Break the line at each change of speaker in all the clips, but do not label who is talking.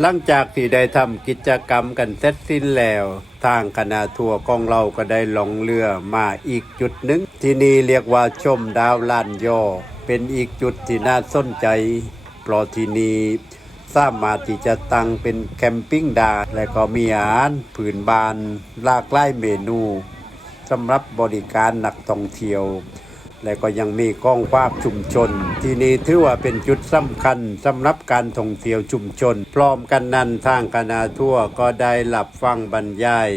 หลังจากที่ได้ทำกิจกรรมกันเสร็จสิ้นแล้ว ทางคณะทัวร์ของเราก็ได้ลงเรือมาอีกจุดหนึ่ง ที่นี่เรียกว่าชมดาวล้านยอเป็นอีกจุดที่น่าสนใจเพราะที่นี่สามารถที่จะตั้งเป็นแคมปิ้งด้และก็มีอาหารผืนบานลากหลายเมนูสำหรับบริการนักท่องเที่ยว และก็ยังมีกล้องภาพชุมชน ที่นี่ถือว่าเป็นจุดสำคัญสำหรับการท่องเที่ยวชุมชน พร้อมกันนั้นทางคณะทั่วก็ได้หลับฟังบรรยาย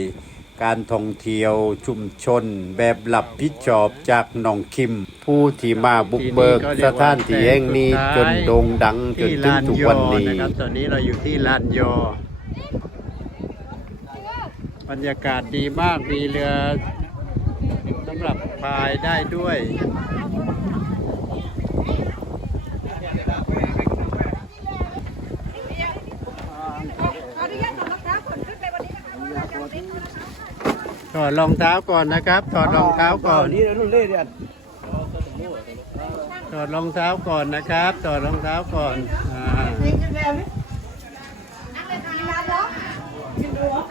การท่องเที่ยวชุมชน แบบหลับผิดชอบจากน้องคิม ผู้ที่มาบุกเบิกสถานที่แห่งนี้จนโด่งดังจนถึงทุกวันนี้
นะครับตอนนี้เราอยู่ที่ลานยอบรรยากาศดีมากมีเรือสำหรับพายได้ด้วย
ขออนุญาตถอดรองเท้าก่อนขึ้นไปวันนี้นะคะเพราะว่าจะเล่นนะคะ
ถอดรองเท้าก่อนนะครับถอดรองเท้าก่อน
นี่รุ่นเล่เนี่ย
ถอดรองเท้าก่อนนะครับถอดรองเท้าก่อนอ่า
ยิงขึ้นแล้วนี่นั่งเลยค่ะน้ำเนาะยิงดูเหรอ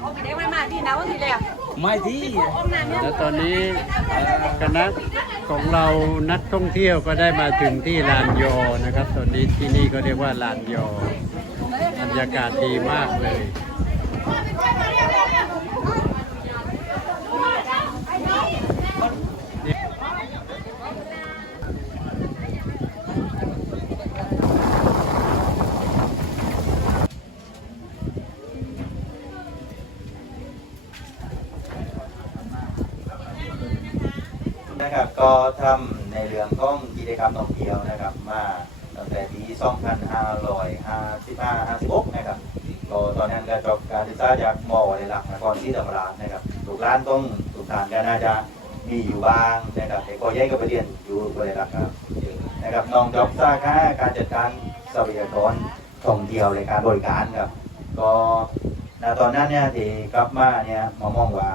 โอ้ยเด็กไม่มาที่น้ำทีแล้ว
ไม่ที่
ห้องน้ำเนี่ย
แล้วตอนนี้คณะ ของเรานักท่องเที่ยวก็ได้มาถึงที่ลานยอนะครับ ตอนนี้ที่นี่ก็เรียกว่าลานยอบรรยากาศดีมากเลย
นะครับ ก็ทำในเรื่องของกิจกรรมท่องเที่ยวนะครับ มาตั้งแต่ปี 2555 56 นะครับก็ตอนนั้นก็จบการศึกษาจากมวเลยลักนครศรีธรรมราชนะครับลูกหลานต้องทุกท่านก็น่าจะมีอยู่บ้างนะครับแต่ก็ย้ายก็ไปเรียนอยู่บริลักครับนะครับน้องจบสาขาการจัดการทรัพยากรท่องเที่ยวและการบริการครับ ก็ณตอนนั้นเนี่ยที่กลับมาเนี่ยมามองว่า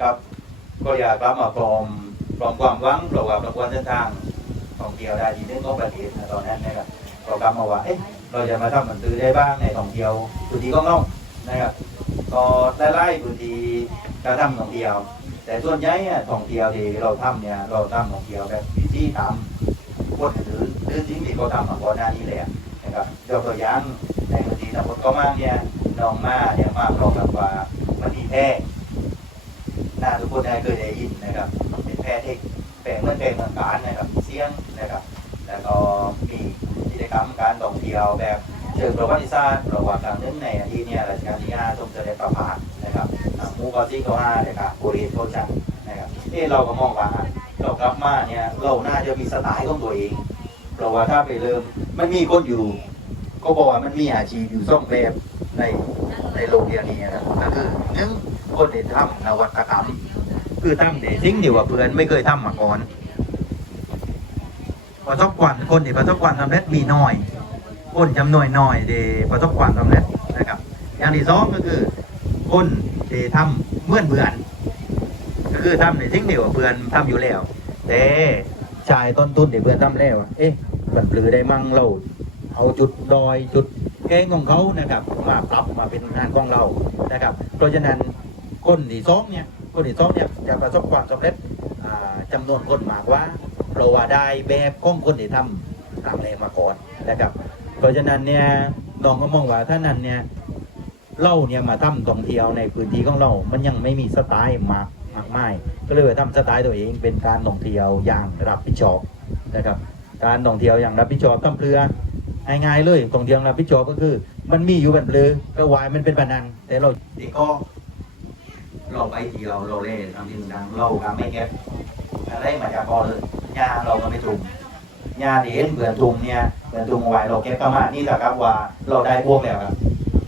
กับก็อยากกลับมาพร้อม พร้อมความหวังเพราะว่าประกวดเส้นทางท่องเที่ยวได้ดีหนึงของประเทศนะตอนนั้นนะครับก็กลับมาว่าเอ๊ะเราจะมาทำหนังสือได้บ้างในท่องเที่ยวพื้นที่ของเรานะครับก็ไล่ๆพื้นที่การทำท่องเที่ยว แต่ส่วนใหญ่อะท่องเที่ยวที่เราทำเนี่ยเราทำท่องเที่ยวแบบวิธีตามคนอื่นหรือสิ่งที่เขาทำมาก่อนหน้านี้แหละนะครับยกตัวอย่างในพื้นที่ตำบลก็มาเนี่ยน้องมาเนี่ยมาพร้อมกับว่ามันมีแพร่น่าทุกคนได้เคยได้ยินนะครับารนะครับเสียงนะครับ แล้วก็มีกิจกรรมการท่องเที่ยวแบบเชิงประวัติศาสตร์ระว่างกลางนึงในอาทิตเนี่ยรัชกาลที่ห้าทรงเสด็จประพาสนะครับหมูกอซี่ก็ห้าเลยครับบุรีโทชันนะครับเอ้เราก็มองว่าเรากลับมาเนี่ยเราน่าจะมีสไตล์ของตัวเองเพราะว่าถ้าไปเริ่มมันมีคนอยู่ ก็บอกว่ามันมีอาชีพอยู่สองแบบในในโรงเรียนนี้นะครับก็คือหนึ่งคนที่ทำนวัตกรรม คือทำในสิ่งที่ว่าเพื่อนไม่เคยทำมาก่อน ประสบความคนที่ประสบความสำเร็จมีน้อยคนจำนวนน้อยที่ประสบความสำเร็จนะครับ อย่างที่สองก็คือคนที่ทำเมื่อนเพื่อนก็คือทำในสิ่งที่ว่าเพื่อนทำอยู่แล้วแต่ชายต้นทุนที่เพื่อนทำแล้วเอ๊ะมันปลือได้มั่งเราเอาจุดดอยจุดแกงของเขานะครับ มาปรับมาเป็นงานของเรานะครับ เพราะฉะนั้นคนที่สองเนี่ยคนที่สองเนี่ยจะประสบความสำเร็จจำนวนคนมากว่า เพราะว่าได้แบบของคนที่ทำตามแรงมาก่อนนะครับ เพราะฉะนั้นเนี่ยน้องก็มองว่าถ้านั้นเนี่ยเราเนี่ยมาทำท่องเที่ยวในพื้นที่ของเรา มันยังไม่มีสไตล์มากมากไมายก็เลยว่าทำสไตล์ตัวเองเป็นการท่องเที่ยวอย่างรับผิดชอบนะครับ การท่องเที่ยวอย่างรับผิดชอบทำเพื่อง่ายๆเลยตรงเดียวรับผิดชอบก็คือ มันมีอยู่แบบเลยก็วายมันเป็นแบบนั้นแต่เราที่ก็เราไปที่เราเราเล่นทำที่ดังเราก็ไม่เก็อะไรมาจากพอเลย ยาเราก็ไม่ถุงยาที่เห็นเบื่อถุงเนี่ยเบื่อถุงเอาไว้เราเก็บประมาณนี้แต่ครับว่าเราได้พวกแล้วครับ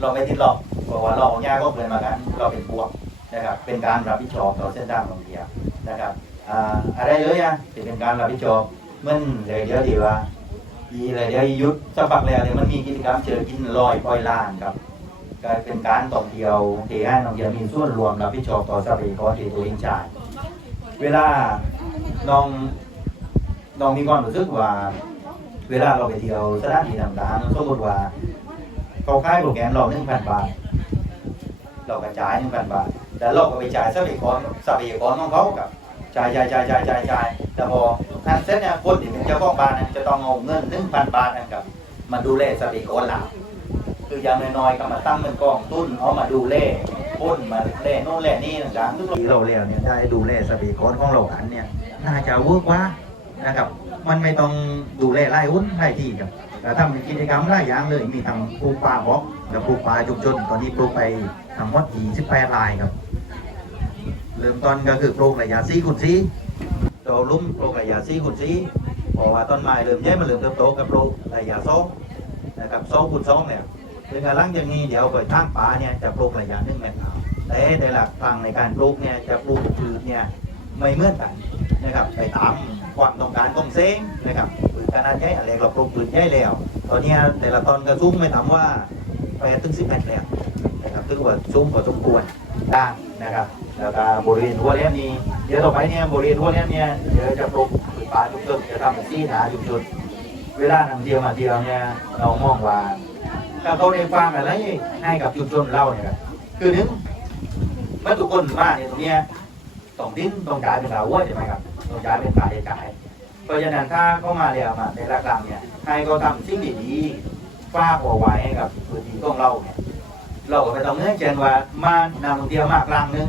เราไม่ติดหรอกเพราะว่าเราเอายาก็เบื่อมากัน เราเป็นพวกนะครับ เป็นการรับผิดชอบต่อเส้นทางท่องเที่ยนะครับอ่าอะไรเลยอะที่เป็นการรับผิดชอบมันเลยเดี๋ยวดีว่าอีเลยเดี๋ยวยุดสักพักแล้วเนี่ยมันมีกิจกรรมเจอกินลอยปล่อยล้านครับก็เป็นการท่องเที่ยวเที่ให้นักท่องเที่ยวมีส่วนรวมรับผิดชอบต่อทรัพยากรที่ตัวเองจ่ายเวลาน้อง น้องมีความรู้สึกว่า เวลาเราไปเที่ยวสถานที่ต่างๆสมมติว่าเขาค่ายโปรแกรมเราหนึ่งพันบาท เรากระจายหนึ่งพันบาท แต่เราก็ไปจ่ายทรัพยากรทรัพยากรของเขากับจ่ายจ่ายจ่ายจ่ายจ่ายจ่ายแต่พอทางเซ็ตเนี่ยคนที่เป็นเจ้าของบ้านเนี่ยจะต้องเอาเงินหนึ่งพันบาทนะครับมาดูแลทรัพยากรหลักคืออย่างน้อยๆก็มาตั้งเป็นกองทุนเอามาดูแลคนมาแลโน่นแลนี่ต่างๆทุกที่เราแล้วเนี่ยได้ดูแลทรัพยากรของเราอันเนี่ยน่าจะเวิร์กว่า นะครับ มันไม่ต้องดูแลไร่หุ้นไร่ที่ครับแต่ทำกิจกรรมหลายอย่างเลยมีทำปลูกป่าบล็อกกับปลูกป่าชุมชนตอนนี้ปลูกไปทั้งหมด28ลายครับ เริ่มต้นก็คือปลูกระยะ4คูณ4โตลุ่มปลูกระยะ4คูณ4เพราะว่าต้นไม้เริ่มใหญ่มันเริ่มเติบโตกับปลูกระยะ2นะครับ2คูณ2เนี่ยถึงกำลังอย่างนี้เดี๋ยวไปทางป่าเนี่ยจะปลูกระยะ1เมตรเอาแต่แต่ละทางในการปลูกเนี่ยจะปลูกพืชเนี่ยไม่เหมือนกัน นะครับไปตามความต้องการของเซ้งนะครับพืชขนาดใหญ่อะไรเราปลูกพืชใหญ่แล้ว ตอนนี้แต่ละตอนกระซุ้มไม่ต่ำว่า8ถึง10เมตรแล้วนะครับถือว่าสูงพอสมควรได้นะครับแล้วก็บริเวณทั่วเนี้ยมีเดี๋ยวต่อไปเนี่ยบริเวณทั่วเนี้ยเนี่ยเดี๋ยวจะปลูกพืชป่าชุมชนจะทำเป็นที่หนาชุมชนเวลานักเที่ยวมาเที่ยวเนี่ยเรามองว่าถ้าเขาได้ฟังอะไรให้กับชุมชนเราเนี่ยคือหนึ่งเมื่อทุกคนมาเนี่ยตรงเนี้ยต้องดิ้นต้องจ่ายเป็นดาววัวใช่ไหมครับ ต้องจ่ายเป็นค่าใช้จ่ายเพราะฉะนั้นถ้าเข้ามาเรียมาในระดับเนี่ยให้เขาทำสิ่งดีๆฝากเอาไว้ให้กับพื้นที่ของเราเนี่ยเราก็ไม่ต้องเนื่องเช่นว่ามานำเที่ยวมากลางนึง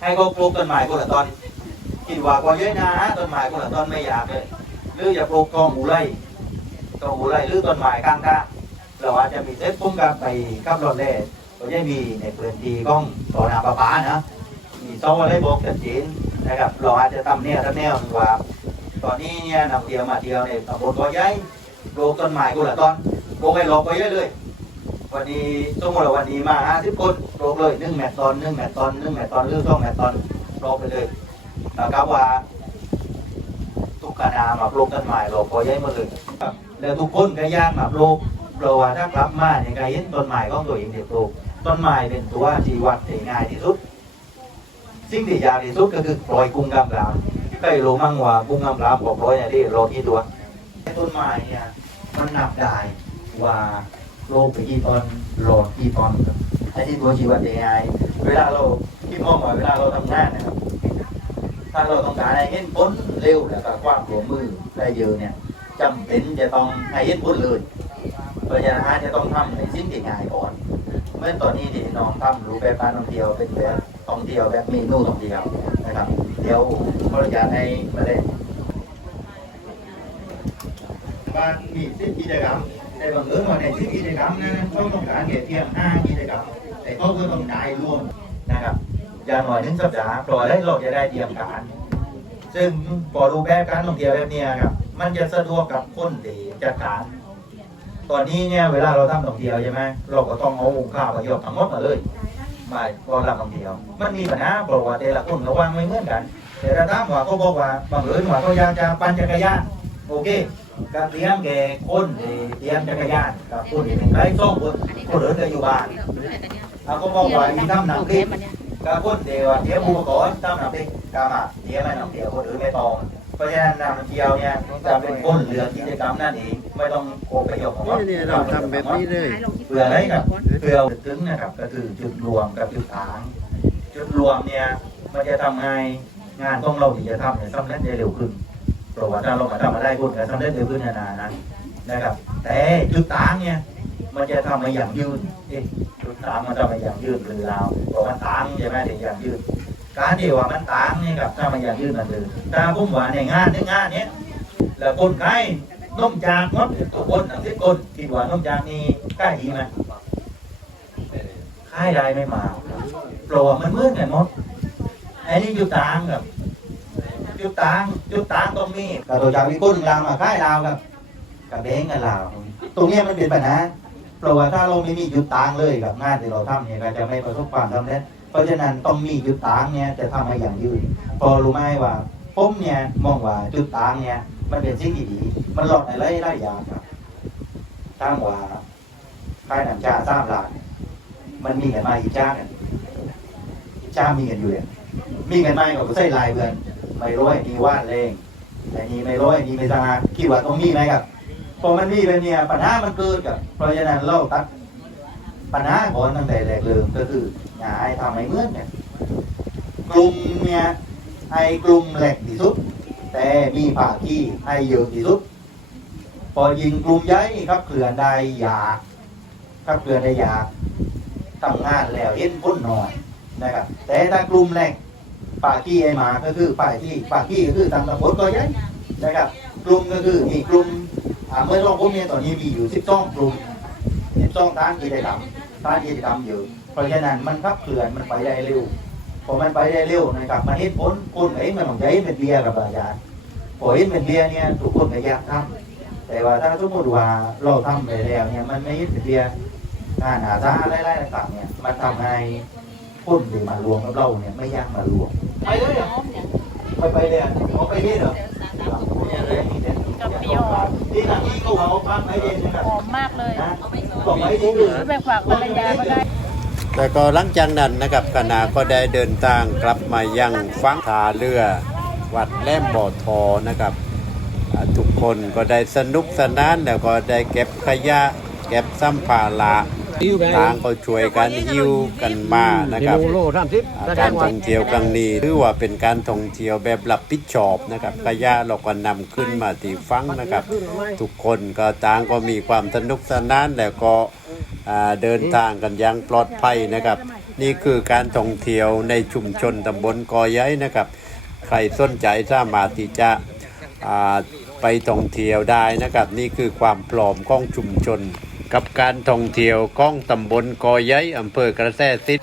ให้เขาปลูกต้นไม้คนละต้นคิดว่าก็เยอะนะต้นไม้คนละต้นไม่อยากเลยหรืออย่าปลูกกองหูไร่กองหูไร่หรือต้นไม้ข้างทาเราอาจจะมีเซ็ตพุ่งกับไปกับรถเล่ก็จะมีในพื้นที่ของต่อน้ำประปานะมีโซ่อะไรบอกชัดเจน นะครับเราอาจจะทำเนี่ยทำแนวว่า ตอนนี้เนี่ยนำเที่ยวมาเที่ยวในตำบลตัวใหญ่ปลูกต้นไม้คนละต้นปลูกให้หลอกไปเยอะเลย วันนี้สมมติว่าวันนี้มาห้าสิบคนปลูกเลยหนึ่งแมตตอนหนึ่งแมตตอนหนึ่งแมตตอนหรือสองแมตตอนปลูกไปเลยนะครับว่าทุกคณะมาปลูกต้นไม้หลอกไปยอะหมาเลยแล้วทุกคนก็ยากมาปลูกเพราะว่าถ้ากลับมาเนี่ยก็เห็นต้นไม้ของตัวเองเด็กปลูกต้นไม้เป็นตัวที่วัดที่ง่ายที่สุด สิ่งที่ยากที่สุดก็คือปล่อยกุ้งกำลามใครรู้มั่งว่ากุ้งกำลาบอกปล่อยเนี่ยที่โลกี่ตัวต้นไม้เนี่ยมันนับได้ว่าโลไปกี่ตอนโลกี่ตอนครับไอ้ที่ตัวชีวัด AI เวลาเราที่มองว่าเวลาเราทำงานนะครับถ้าเราต้องการให้เห็นผลเร็วแล้วก็ความหัวมือได้เยอะเนี่ยจำเป็นจะต้องให้เห็นผลเลยเพราะฉะนั้นอาจจะต้องทำในสิ่งที่ง่ายก่อนเมื่อตอนนี้ที่น้องทำรู้แบบการท่องเที่ยวเป็นแบบท่องเที่ยวแบบเมนูท่องเที่ยวนะครับ เดี๋ยวขออนุญาตให้มาเลยบ้านมีสิบกิจกรรมแต่บังเอิญว่าในสิบกิจกรรมนั้นเขาต้องการแค่เพียงห้ากิจกรรมแต่เขาก็ต้องจ่ายรวมนะครับอย่างหน่อยหนึ่งสัปดาห์ปล่อยให้เราจะได้เตรียมการ ซึ่งพอรูปแบบการท่องเที่ยวแบบนี้ครับมันจะสะดวกกับคนที่จัดการตอนนี้เนี่ยเวลาเราทำท่องเที่ยวใช่ไหมเราก็ต้องเอาข้าวประโยชน์ทั้งหมดมาเลย มาพอรับท่องเที่ยว มันมีปัญหาเพราะว่าแต่ละคนระวังไม่เหมือนกัน แต่ถ้าถามว่าเขาบอกว่าบางเอิญว่าเขาอยากจะปั่นจักรยานโอเคก็เตรียมแก่คนเตรียมจักรยานกับคนที่เป็นไร้สองคนคนอื่นก็อยู่บ้านเขาก็บอกว่ามีทำหนังคลิปกับคนเดียวเดี๋ยวมูก่อนทำหนังคลิปกามาเดี๋ยวไม่นำเที่ยวคนอื่นไม่ต้อง เพราะฉะนั้นนำเที่ยวเนี่ยจะเป็นคนเหลือกิจกรรมนั่นเองไม่ต้องโกไปยกของ
นี่เนี่ยเราทำแบบนี้เลย
เพื่ออะไรครับเพื่อถึงนะครับก็คือจุดรวมกับจุดฐานจุดรวมเนี่ยมันจะทำให้งานของเราที่จะทำเนี่ยสำเร็จได้เร็วขึ้นเพราะว่าถ้าเรามาทำมาได้คนก็สำเร็จเร็วขึ้นนานๆนั้นนะครับ แต่จุดต่างเนี่ยมันจะทำมาอย่างยืนเอ๊ะจุดต่างมันทำมาอย่างยืนหรือเราเพราะมันต่างใช่ไหมถึงอย่างยืน การที่ว่ามันต่างนี่ครับถ้ามันอย่างยืนมันเลยถ้าผมว่าในงานในงานเนี้ยแล้วคนใกล้น้มจากมดทุกคนทั้งสิบคนคิดว่าน้มจากนี่ใกล้ดีไหมค่ายได้ไม่มาเพราะว่ามันเมือนกันหมดไอ้นี่จุดต่างกับจุดต่างจุดต่างตรงนี้กับตัวจากวิกุลลาวมาค่ายลาวกับกับเบ้งกับลาวตรงนี้มันเป็นปัญหาเพราะว่าถ้าเราไม่มีจุดต่างเลยกับงานที่เราทำเนี่ยก็จะไม่ประสบความสำเร็จ เพราะฉะนั้นต้องมีจุดต่างเนี่ยจะทำให้อย่างยืนพอรู้ไหมว่าผมเนี่ยมองว่าจุดต่างเนี่ย มันเป็นสิ่งที่ดี มันหลอกอะไรได้อย่างครับตั้งว่าค่ายหนังชาสร้างลานมันมีเงินมาอีกจ้าเนี่ยอีกจ้ามีเงินอยู่เนี่ยมีเงินไหมก็ใส่ลายเบือนไม่ร้อยนี่ว่านเลงแต่นี่ไม่ร้อยนี่ไม่สะอาดคิดว่าตรงนี้ไหมครับพอมันมีเป็นเนี่ยปัญหามันเกิดกับเพราะฉะนั้นเราตัด ปัญหาก่อนตั้งแต่แรกเริ่มก็คืออย่าให้ทำให้เหมือนกันกลุ่มเนี่ยให้กลุ่มแหลกที่สุด แต่มีภาคีให้เยอะที่สุดพอยิงกลุ่มใหญ่ครับเคลื่อนได้อยากครับเคลื่อนได้อยากทำงานแล้วเห็นพ้นหน่อยนะครับ แต่ถ้ากลุ่มแรกปากี้ไอหมาก็คือปากี้ปากี้ก็คือทางตำบลก็ใหญ่นะครับ กลุ่มก็คือมีกลุ่มเมื่อลองพวกนี้ตอนนี้มีอยู่สิบสองกลุ่มสิบสองทางกิจกรร มทางกิจกรรมอยู่ เพราะฉะนั้นมันขับเคลื่อนมันไปได้เร็วพอมันไปได้เร็วนะครับมันเห็นผลคนไหนมันต้องใช้เป็นเบียร์กับอาจารย์พอเห็นเป็นเบียร์เนี่ยทุกคนก็อยากทำแต่ว่าถ้าสมมติว่าเราทำไปแล้วเนี่ยมันไม่ยึดเดียงานหาซาอะไรๆต่างๆเนี่ยมันทำให้คนที่มารวมกับเราเนี่ยไม่อยากมารวมไปเลยเหรอไปไปเลยอะเอาไปนี่เหรอเนี่ยเลยนี่เนี่ย
กับปีหอม
ที่หลังนี้ก็เอาพักไปเองนะครับ
หอมมากเลย
นะบ
ฝากภรรยาก็ได้
แต่ก็หลังจากนั้นนะครับคณะก็ได้เดินทางกลับมายังฟังทาเรือ วัดแลมบ่อทอนะครับ ทุกคนก็ได้สนุกสนานแล้วก็ได้เก็บขยะ เก็บสัมภาระ ต่างก็ช่วยกันหิ้วกันมานะครับการท่องเที่ยวครั้งนี้ถือว่าเป็นการท่องเที่ยวแบบรับผิดชอบนะครับขยะเราก็นำขึ้นมาที่ฟังนะครับ ทุกคนก็ต่างก็มีความสนุกสนานแล้วก็เดินทางกันอย่างปลอดภัยนะครับ นี่คือการท่องเที่ยวในชุมชนตำบลกอย้นะครับ ใครสนใจสามารถที่จะไปท่องเที่ยวได้นะครับ นี่คือความพร้อมของชุมชน กับการท่องเที่ยวของตำบลกอไย้อำเภอกระแสซิด